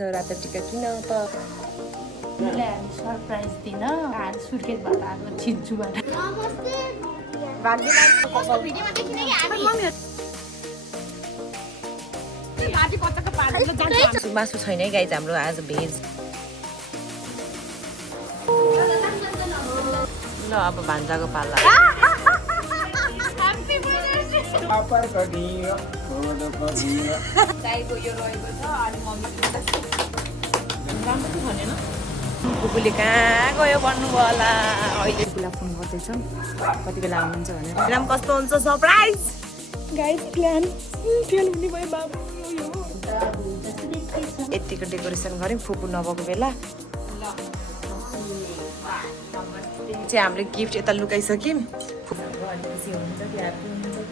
रातो टिका किन त सरप्राइज दिन सुर्खेतबाट आएको छिन्चुबाट मासु छैन है गाइज हाम्रो आज भेज ल अब भान्जाको पाला गाईको यो रहेको छ अनि मम्मी कुकुले कहाँ गयो भन्नुभयो होला अहिले कुकुलाई फोन गर्दैछौँ कति बेला आउनुहुन्छ भनेर प्लान कस्तो हुन्छ सरप्राइज गाइज प्लान फेल हुने भयो बाबु यतिको डेकोरेसन गऱ्यौँ फुपू नभएको बेला चाहिँ हामीले गिफ्ट यता लुकाइसक्यौँ खुसी हुनुहुन्छ कि ह्याप्पी हुनुहुन्छ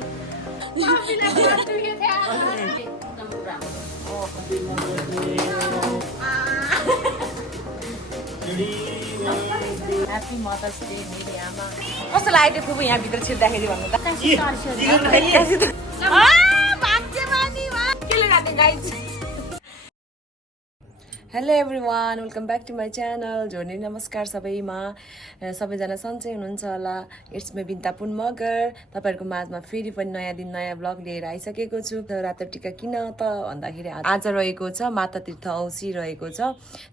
ह्याप्पी मदर्स डे मेरी आमा कस्तो लाग्यो फुपू यहाँभित्र छिर्दाखेरि भन्नु त hello everyone welcome back to my channel झोर्नी नमस्कार सबैमा सबैजना सन्चै हुनुहुन्छ होला इट्स मे बिन्तापुन मगर तपाईँहरूको माझमा फेरि पनि नयाँ दिन नयाँ ब्लग लिएर आइसकेको छु रातो टिका किन त भन्दाखेरि आज रहेको छ माता तीर्थ औँसी रहेको छ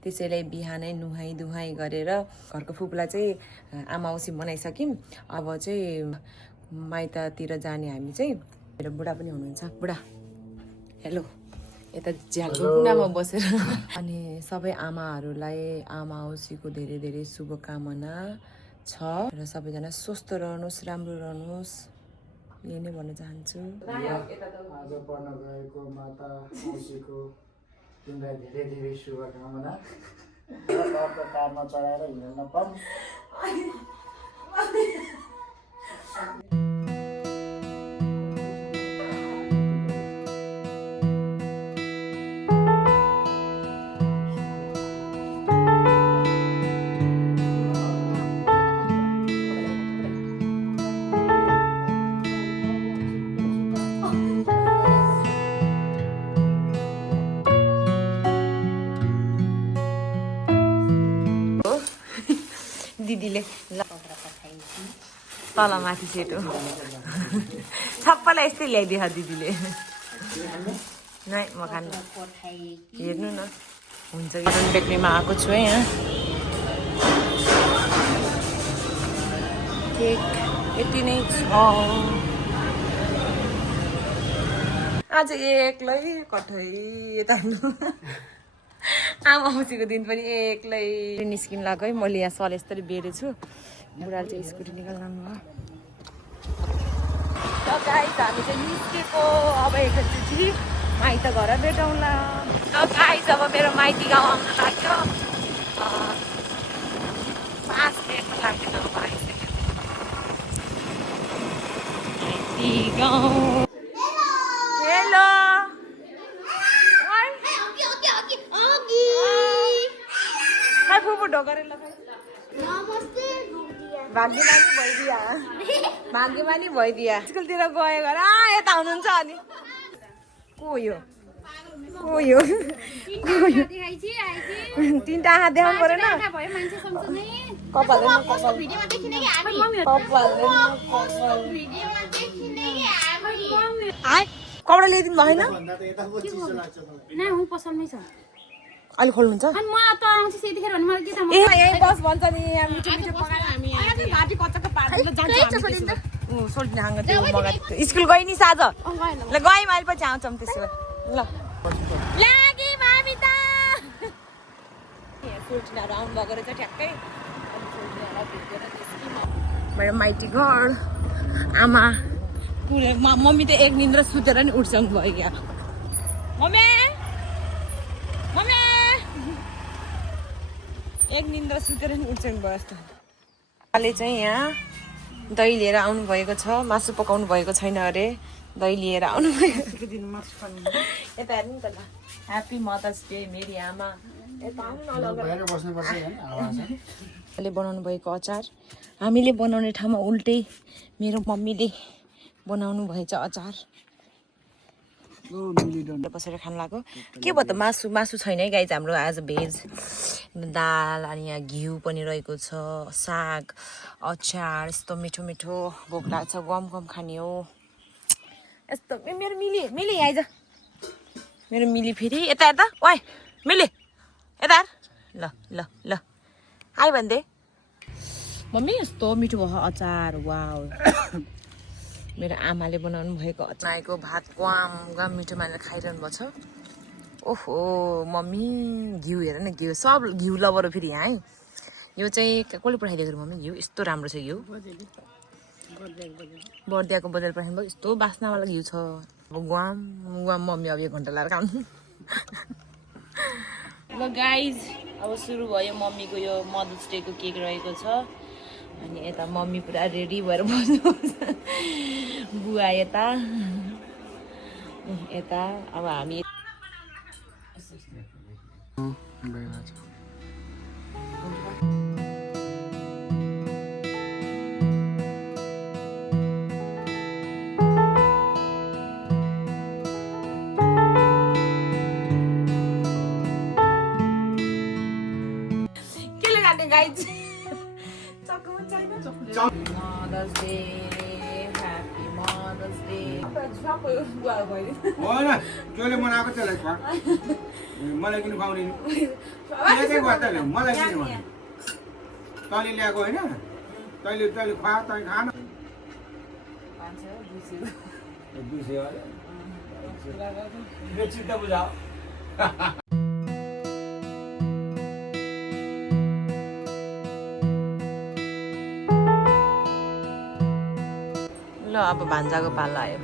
त्यसैले बिहानै नुहाई दुहाई गरेर घरको फुपूलाई चाहिँ आमा औँसी मनाइसक्यौँ अब चाहिँ माइततिर जाने हामी चाहिँ मेरो बुढा पनि हुनुहुन्छ बुढा हेलो यता झ्यालको कुनामा बसेर अनि सबै आमाहरूलाई आमा औँसीको धेरै धेरै शुभकामना छ र सबैजना स्वस्थ रहनुहोस् राम्रो रहनुहोस् यही नै भन्न चाहन्छु आज पर्न गएको माता औँसीको तिमीलाई धेरै धेरै शुभकामना र कारमा चढाएर हिँड्न नपाऊँ दिदीले तल माथि सेतो सबैलाई यस्तै ल्याइदियो दिदीले नै म खानु हेर्नु न हुन्छ कि बेकरीमा आएको छु है यहाँ केक यति नै छ आज एक्लै कठै यता आमा औँसीको दिन पनि एक्लै निस्किन लाग्यो है मैले यहाँ सल यस्तरी बेरेछु बुढाले चाहिँ स्कुटी निकाल्नु भयो गाइस हामी चाहिँ निस्केको अब एकैचोटि माइत घर भेटौँला गाइस अब मेरो माइती गाउँ आउन लाग्यो 5 मिनट लाग्दैन अब आइसक्यो माइती गाउँ हेलो फुपू ढोकरेर भाग्यमानी भइदिया भाग्यमानी भइदिया स्कुलतिर गयो घर यता हुनुहुन्छ अनि को यो तिनवटा आँखा देखाउनु परेन कपडा ल्याइदिनु भएन अहिले खोल्नुहुन्छ ए यही बस भन्छ नि स्कुल गयो नि साँझ ल गयौँ अहिले पछि आउँछौँ त्यसो भए ल सोल्टिनाहरू आउनुभएको रहेछ ठ्याक्कै मेरो माइती घर आमा मम्मी त एक निन्द्रा सुतेर नि उठ्छौँ भयो क्या मम्मी एक निन्द्रा सुतेर नि उठ्छौँ भयो जस्तो अहिले चाहिँ यहाँ दही लिएर आउनु भएको छ मासु पकाउनु भएको छैन अरे दही लिएर आउनु भएको यता हेर्नु नि त ल ह्याप्पी मदर्स डे मेरी आमा अहिले बनाउनु भएको अचार हामीले बनाउने ठाउँमा उल्टै मेरो मम्मीले बनाउनु भएछ अचार बसेर खानु लाग्यो के भयो त मासु मासु छैन है गाइज हाम्रो आज भेज दाल अनि यहाँ घिउ पनि रहेको छ साग अचार यस्तो मिठो मिठो भोक लाग्छ गम गम खाने हो यस्तो मेरो मिली मिली आइज मेरो मिली फेरि यता यता ओइ मिली यता ल ल ल आइ भन्दै मम्मी यस्तो मिठो भयो अचार वाउ मेरो आमाले बनाउनु भएको अचारको भात ग्वाम ग्वाम मिठो मानेर खाइरहनु भएको छ ओहो मम्मी घिउ हेर न घिउ सब घिउ लबर फेरि यहाँ है यो चाहिँ कसले पठाइदिएको मम्मी घिउ यस्तो राम्रो छ घिउ बर्दियाको बजार पठाउनु भयो यस्तो बास्नावाला घिउ छ अब ग्वाम ग्वाम मम्मी अब 1 घन्टा लगाएर खानु ल गाइज अब सुरु भयो मम्मीको यो मदर्स डेको केक रहेको छ अनि यता मम्मी पुरा रेडी भएर बस्नुहुन्छ बुवा यता यता अब हामी के लगाने guys Mother's Day, Happy Mother's Day. होइन जसले मनाएको त्यसलाई खुवा मलाई किन खुवाउने मलाई किन भने तैँले ल्याएको होइन तैँले खुवा तैँ खान चित्त बुझाओ ल अब भान्जाको पालो आयो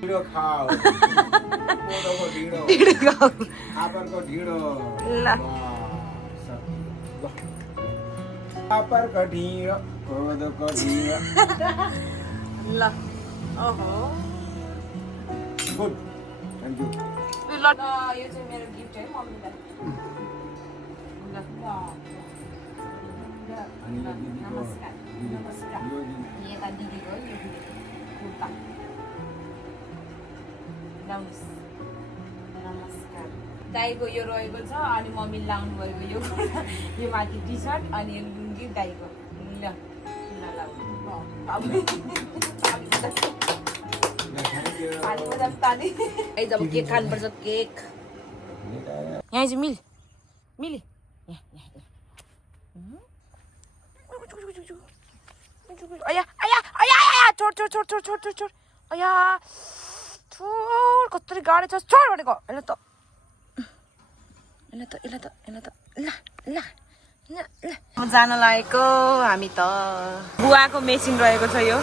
ढिँडो खाऊ कोदोको ढिँडो फापरको ढिँडो ल फापरको ढिँडो कोदोको ढिँडो ल ओहो गुड थ्याङ्क यू ल यो चाहिँ मेरो गिफ्ट है मम्मीलाई नमस्कार नमस्कार यता दिदीको यो कुर्ता लाउनुहोस् नमस्कार दाइको यो रहेको छ अनि मम्मी लाउनु भएको यो कुर्ता यो माथि टी सर्ट अनि यो लुङ्गी दाइको ल जब केक खानुपर्छ केक यहाँ चाहिँ मिल मिली अया अया अया अया छोड छोड छोड छोड छोड छोड छोड अया छोड कस्तो गाडी छ छोड भनेको यसलाई त ल ल ल जान लागेको हामी त बुवाको मेसिन रहेको छ यो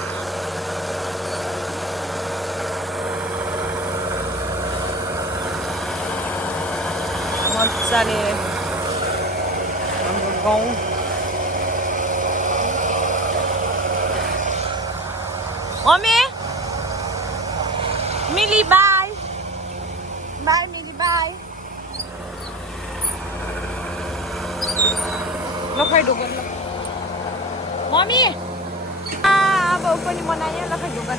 मजाले हाम्रो गाउँ मम्मी मिली बाई बाई मिली बाई ल खै ढोका ल मम्मी अब पनि बनायो ल खै ढोका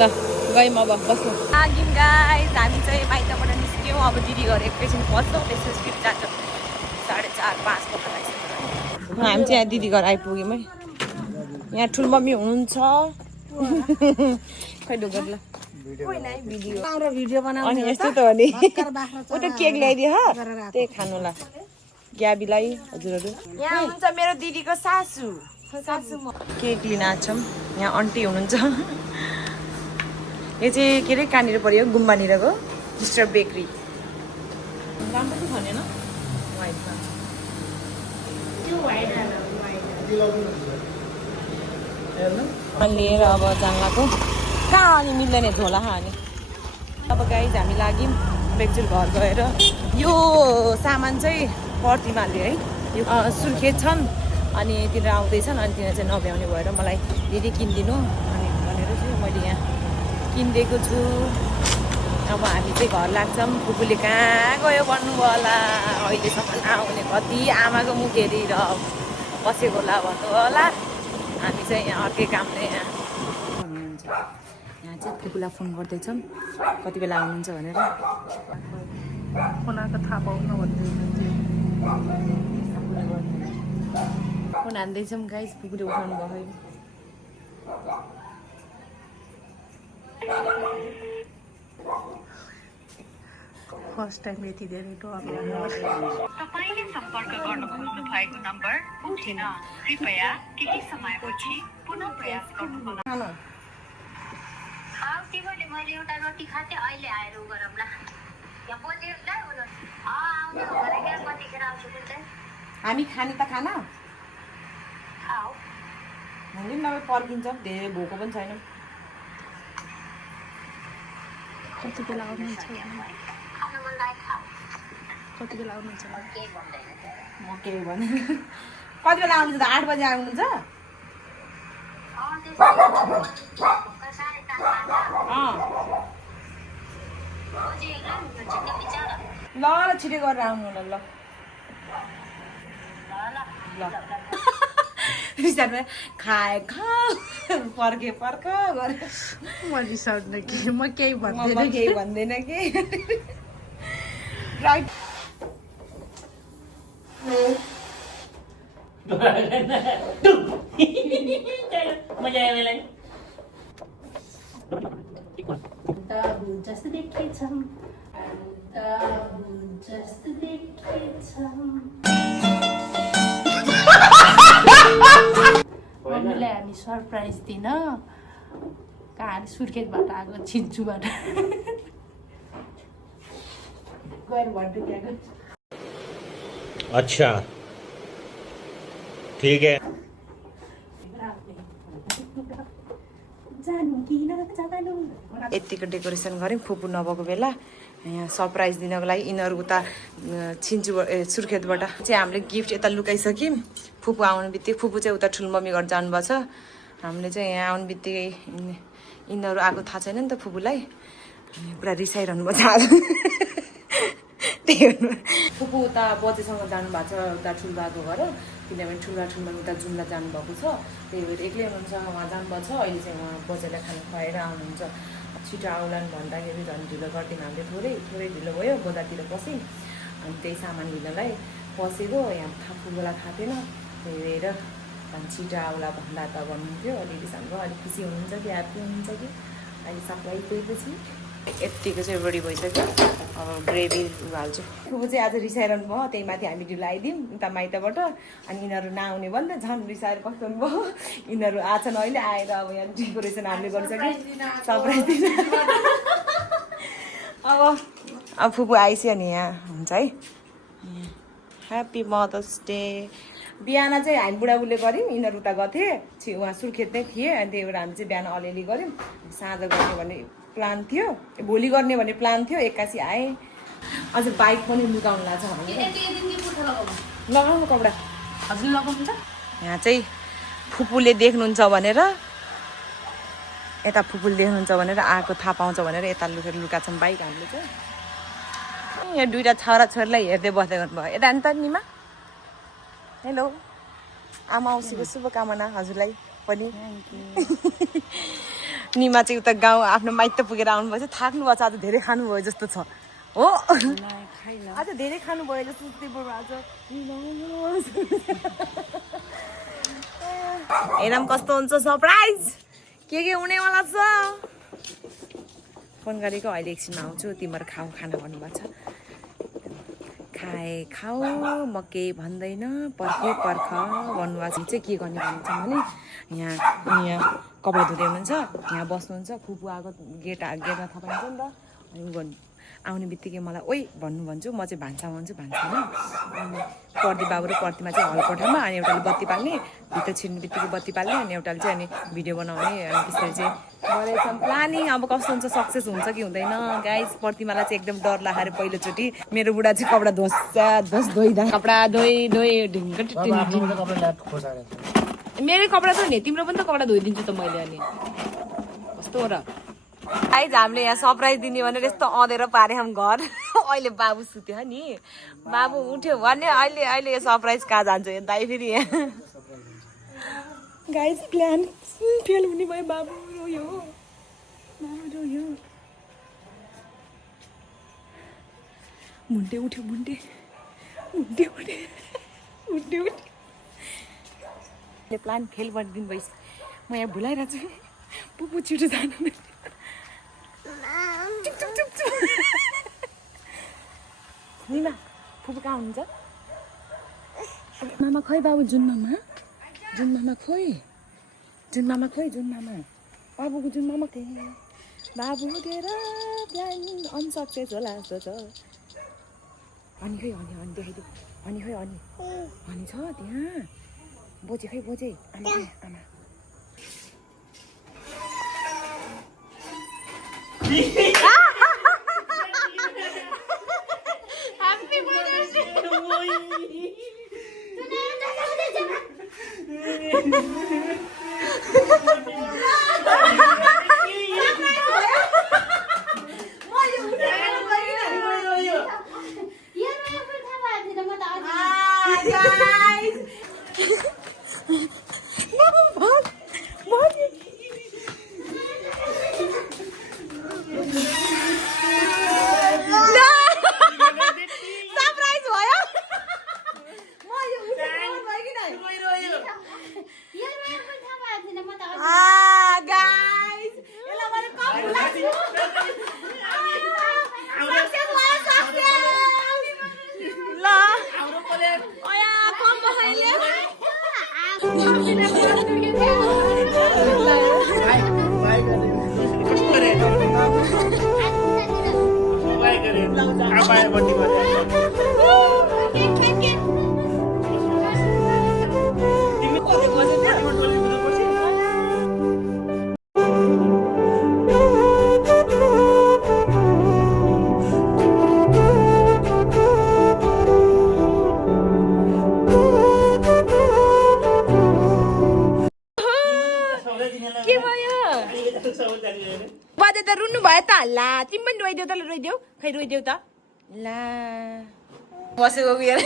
ल गयौँ अब बस्नु आग्यौँ गाइस हामी चाहिँ बाहिरबाट निस्क्यौँ अब दिदी घर एकैछिन बस्छौँ त्यसपछि जान्छ 4:30-5 बज्न लागिसक्यो हामी चाहिँ यहाँ दिदी घर आइपुग्यौँ है यहाँ ठुलो मम्मी हुनुहुन्छ खै ढोका ल भिडियो अनि यस्तो त हो नि ऊ त केक ल्याइदियो त्यही खानु होला ग्याबीलाई हजुरहरू यहाँ हुनुहुन्छ मेरो दिदीको सासू केक लिन आछौँ यहाँ आन्टी हुनुहुन्छ यो चाहिँ के अरे कहाँनिर पऱ्यो गुम्बानिरको मिस्टर बेकरी राम्रो चाहिँ भनेन लिएर अब जान्लाको कहाँ अनि मिल्दैन झोला खाने अब गाइज हामी लाग्यौँ बेक्चुल घर गएर यो सामान चाहिँ प्रतिमाले है यो सुर्खेत छन् अनि तिनीहरू आउँदैछन् अनि तिनीहरू चाहिँ नभ्याउने भएर मलाई दिदी किनिदिनु अनि भनेर चाहिँ मैले यहाँ किनिदिएको छु अब हामी चाहिँ घर लाग्छौँ फुपूले कहाँ गयो भन्नुभयो होला अहिलेसम्म आउने कति आमाको मुख हेरेर बसेको होला भन्नु होला। हामी चाहिँ यहाँ अर्कै कामले यहाँ हुनुहुन्छ। यहाँ चाहिँ फुपूलाई फोन गर्दैछौँ कति बेला आउनुहुन्छ भनेर। फोन आएको थाहा पाउन भन्दै फोन हान्दैछौँ गाइस, फुपूले उठाउनु भयो। फर्स्ट टाइम यति धेरै डर तपाईले सम्पर्क गर्न खोज्नु भएको नम्बर उठेन, कृपया केही समयपछि पुनः प्रयास गर्नुहोला। तिमीले मैले एउटा रोटी खाथे अहिले आएर उ गरौँला यहाँ बोल्दै ल आउने हो भने क्या कतिखेर आउँछु बुझ्दै हामी खाने त खाना आऊ हामी नभए पर्खिन्छौँ, धेरै भोको पनि छैन। कति बेला आउनुहुन्छ खानु मन लाग्यो खाऊ कति बेला आउनुहुन्छ केही भन्दैन म केही भने कति बेला आउनुहुन्छ त? 8 बजे आउनुहुन्छ? ल ल छिटै गरेर आउनु ल। ल रिसार्टमा खाए खा पर्खे पर्ख गरे म रिसाउन कि म केही म भन्दैन केही भन्दैन कि राइट। मजा आयो मलाई। दाबु जस्तो देखेछौँ दाबु जस्तो देखेछौँ। मम्मीलाई हामी सरप्राइज दिन कहाँ सुर्खेतबाट आएको छिन्चुबाट गएर भन्दै त्यहाँको अच्छा ठीक है। जानु कि नजानु यतिको डेकोरेसन गऱ्यौँ फुपू नभएको बेला। यहाँ सरप्राइज दिनको लागि यिनीहरू उता छिन्चुबाट सुर्खेतबाट चाहिँ हामीले गिफ्ट यता लुकाइसक्यौँ। फुपू आउने बित्तिकै फुपू चाहिँ उता ठुलो मम्मी घर जानुभएको छ। हामीले चाहिँ यहाँ आउने बित्तिकै यिनीहरू आएको थाहा छैन नि त फुपूलाई। पुरा रिसाइरहनु भएको छ आज। त्यही भएर फुपू उता बजेसँग जानुभएको छ उता ठुलो बाको घर, किनभने ठुला उता जुम्ला जानुभएको छ। त्यही भएर एक्लै हुनुहुन्छ, उहाँ जानुभएको छ। अहिले चाहिँ उहाँ बजेलाई खाना खुवाएर आउनुहुन्छ। छिटो आउलान् भन्दाखेरि झन् ढिलो गरिदिउँ। हामीले थोरै ढिलो भयो, बजारतिर पस्यौँ अनि त्यही सामान लिनलाई पसेको। यहाँ फुपूलाई थाहा थिएन, त्यही भएर झन् छिटो आउला भन्दा त भन्नुहुन्थ्यो। अलिअलि सँग अलिक खुसी हुनुहुन्छ कि ह्याप्पी हुनुहुन्छ कि अहिले सरप्राइज दिएपछि। यत्तिको चाहिँ रेडी भइसक्यो। अब ग्रेभी हाल्छु। फुपू चाहिँ आज रिसाइरहनु भयो, त्यही माथि हामी ढिलो आइदिउँ उता माइतबाट। अनि यिनीहरू नआउने भन्दा झन् रिसाएर कस्तो हुनुभयो। यिनीहरू आछन् अहिले आएर अब यहाँ डेकोरेसन हामीले गरिसक्यो सरप्राइज दिन। अब फुपू आइसक्यो नि यहाँ हुन्छ है। Happy mother's day. बिहान चाहिँ हामी बुढाबुढीले गऱ्यौँ, यिनीहरू उता गथे उहाँ सुर्खेत नै थिए। अनि त्यही भएर हामी चाहिँ बिहान अलिअलि गऱ्यौँ। साँझ गर्ने भन्ने प्लान थियो, भोलि गर्ने भन्ने प्लान थियो। 81 आएँ। अझ बाइक पनि लुकाउनु लाग्छ भने लगाउनु कपडा हजुर लगाउनुहुन्छ। यहाँ चाहिँ फुपूले देख्नुहुन्छ भनेर यता फुपूले देख्नुहुन्छ भनेर आएको थाहा पाउँछ भनेर यता लुकाछौँ बाइक हामीले चाहिँ। यहाँ दुइटा छोराछोरीलाई हेर्दै बस्दै गर्नुभयो। यता नि त निमा। हेलो आमा औँसीको शुभकामना हजुरलाई पनि। निमा चाहिँ उता गाउँ आफ्नो माइत पुगेर आउनुभएछ। थाक्नु भएको छ आज, धेरै खानुभयो जस्तो छ हो। आज धेरै खानुभयो जस्तो आज हेरौँ कस्तो हुन्छ सरप्राइज, के हुनेवाला छ। फोन गरेको अहिले एकछिनमा आउँछु, तिमीहरू खाऊ खाना भन्नुभएको छ। खाए खाऊ म केही भन्दैन, पर्खे पर्ख भन्नुभएको चाहिँ के गर्ने भन्छ भने यहाँ कपडा धुँदै हुनुहुन्छ, यहाँ बस्नुहुन्छ। फुपू आएको गेटमा थाहा पाइन्छ नि त। अनि आउने बित्तिकै मलाई ओइ भन्नु भन्छु, म चाहिँ भान्सामा हुन्छु भान्सामा। अनि पर्दी बाबु र पर्तीमा चाहिँ हलकोठामा, अनि एउटाले बत्ती पाल्ने, भित्र छिर्ने बित्तिकै बत्ती पाल्ने, अनि एउटाले चाहिँ अनि भिडियो बनाउने। अनि त्यसरी चाहिँ गरेछौँ प्लानिङ। अब कस्तो हुन्छ, सक्सेस हुन्छ कि हुँदैन गाइस। पर्तीमालाई चाहिँ एकदम डर लाग्यो पहिलोचोटि। मेरो बुढा चाहिँ कपडा धोइदा कपडा धोइ मेरो कपडा त नि तिम्रो पनि त कपडा धोइदिन्छु त मैले। अनि कस्तो हो र गाइस, हामीले यहाँ सरप्राइज दिने भनेर यस्तो अँधेर पार्यौँ घर। अहिले बाबु सुत्यो नि, बाबु उठ्यो भने अहिले यो सरप्राइज कहाँ जान्छ दाइ फेरि यहाँ। गाइस प्लान फेल हुने भयो बाबु रोयो मुन्टे उठ्यो मुन्टे प्लान फेल गरिदिनु भइस म यहाँ भुलाइरहेको छु पुपु छिटो जानु निमा पुपु कहाँ हुनुहुन्छ मामा खोइ बाबु जुन मामा खोइ बाबुको जुन मामा थिए बाबु तेरो प्लान अनसक्सेस होला जस्तो छ अनि खोइ अनि देखाइदियो अनि खोइ अनि छ त्यहाँ बोजे आमा बाजे त रुनु भयो त ला तिमी पनि रोइदेऊ खै रोइदेऊ त ला बसेको उयो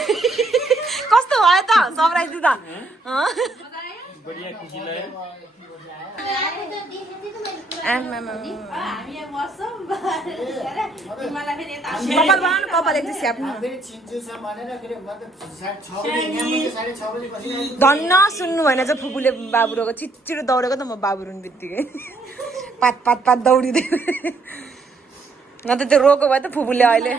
कस्तो भयो त सरप्राइज दिँदा कपाल एक स्याप्नु धन्न सुन्नु भएन चाहिँ फुपूले बाबु रोको छिटो दौडेको त म बाबु रुनु बित्तिकै पात दौडिदियो न त त्यो रोको भयो त फुपूले अहिले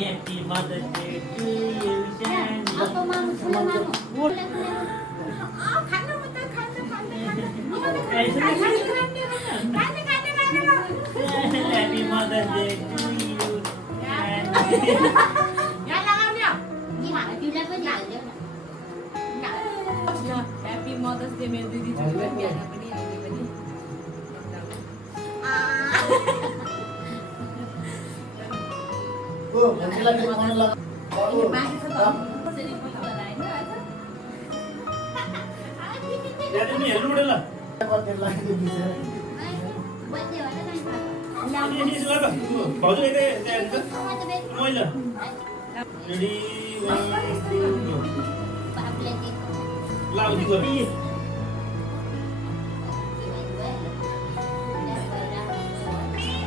Happy Mother's Day to you, Shani. Happy Mother's Day to you, Happy Mother's Day मेरो दिदी जुजु बिहान पनि आउने पनि ओ भन्छला के मन लाग्छ बाँकी छ त कसरी पनि बनाएन Jadi ni hello dah lah. पर्दै लाग्यो दिन्छ Ini siapa? Bau tu ada ada. Moi lah. Ready. Lau juga.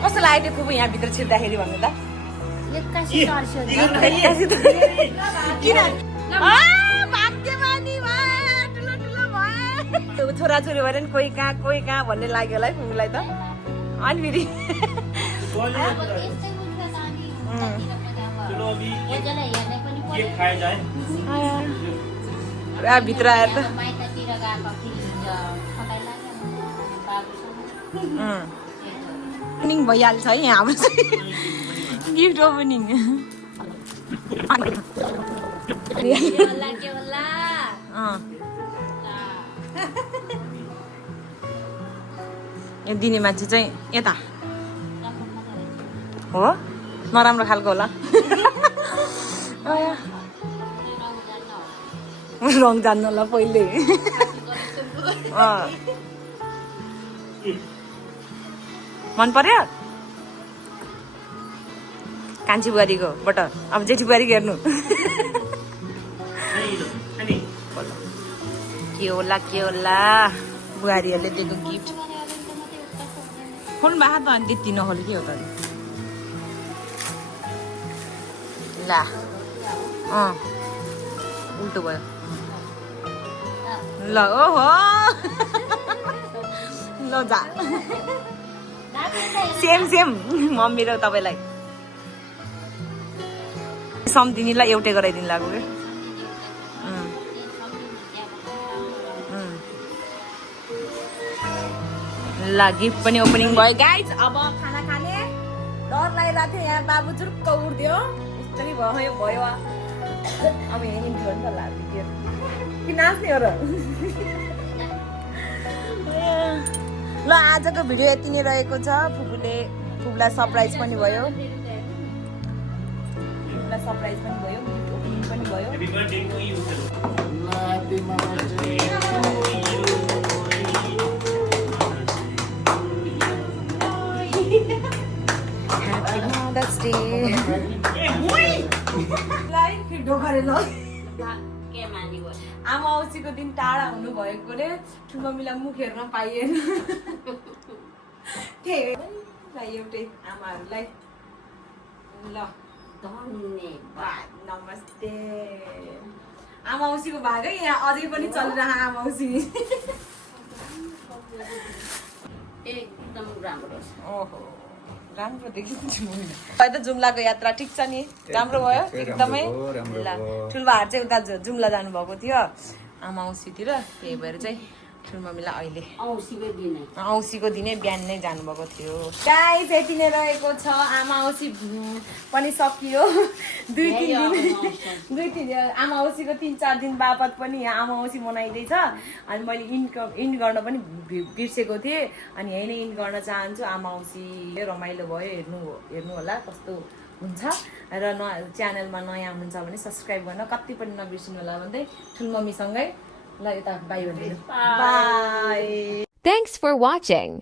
कस्तो लाग्यो त्यो फुपू यहाँभित्र छिर्दाखेरि भन्नु त एक्कासी तर्स्यो नि। किन भाग्यमानी भयो ठुलो ठुलो भयो छोराछोरी भएर नि कोही कहाँ भन्ने लाग्यो होला है फुपूलाई त अनि फेरि अब यस्तै हुन्छ त अनि उतातिर पनि अब चलो अभी यसलाई हेर्ने पनि के पर्यो। खाए जाए पुरा भित्र आएर त माइततिर गएको खटाइ लाग्यो बाबुसँग ओपनिङ भइहाल्छ है यहाँ हाम्रो चाहिँ गिफ्ट ओपनिङ के होला के होला यो दिने मान्छे चाहिँ यता हो नराम्रो खालको होला रङ जान्नु होला पहिले मन पर्यो कान्छी बुहारीको बाट अब जेठी बुहारी हेर्नु के होला बुहारीहरूले दिएको गिफ्ट फोन बाहा त अनि त्यति नहोली के हो त ला उल्टो भयो ल ओहो ल जा सेम मम्मी र तपाईँलाई सम्धिनीलाई एउटै गराइदिनु लाग्यो कि ल गिफ्ट पनि ओपनिङ भयो गाइज अब खाना खाने डर लागिरहेको थियो यहाँ बाबु चुरुक्क उठ्दियो यस्तो भयो अब यहाँ इन्ट्रो नि त लाग्यो कि नाच्ने हो र ल आजको भिडियो यति नै रहेको छ फुपूलाई सरप्राइज पनि भयो गिफ्ट ओपनिङ पनि भयो happy birthday to you Mother's Day. आमा औँसीको दिन टाढा हुनु भएकोले ठुलोमम्मीलाई मुख हेर्न पाइएन एउटै आमाहरूलाई ल धन्यवाद नमस्ते आमा औँसीको भागै यहाँ अझै पनि चलिरह आमा औँसी एकदम राम्रो छ। ओहो राम्रो देखिन्छ त जुम्लाको यात्रा ठिक छ नि राम्रो भयो एकदमै ल ठुल्बाहरू चाहिँ उता जुम्ला जानुभएको थियो आमा औँसीतिर त्यही भएर चाहिँ ठुलमम्मीलाई अहिले औँसीको दिनै बिहान नै जानुभएको थियो गाइस यति नै रहेको छ आमा औँसी पनि सकियो दुई तिन दिन आमा औँसीको 3-4 दिन बापत पनि यहाँ आमा औँसी मनाइँदैछ अनि मैले इन्ड गर्न पनि बिर्सेको थिएँ अनि यही नै इन्ड गर्न चाहन्छु आमा औँसी रमाइलो भयो हेर्नु होला कस्तो हुन्छ र च्यानलमा नयाँ हुनुहुन्छ भने सब्सक्राइब गर्न कति पनि नबिर्सिनु होला भन्दै ठुलमम्मीसँगै ल यता बाई भन्दिनु बाई Thanks for watching.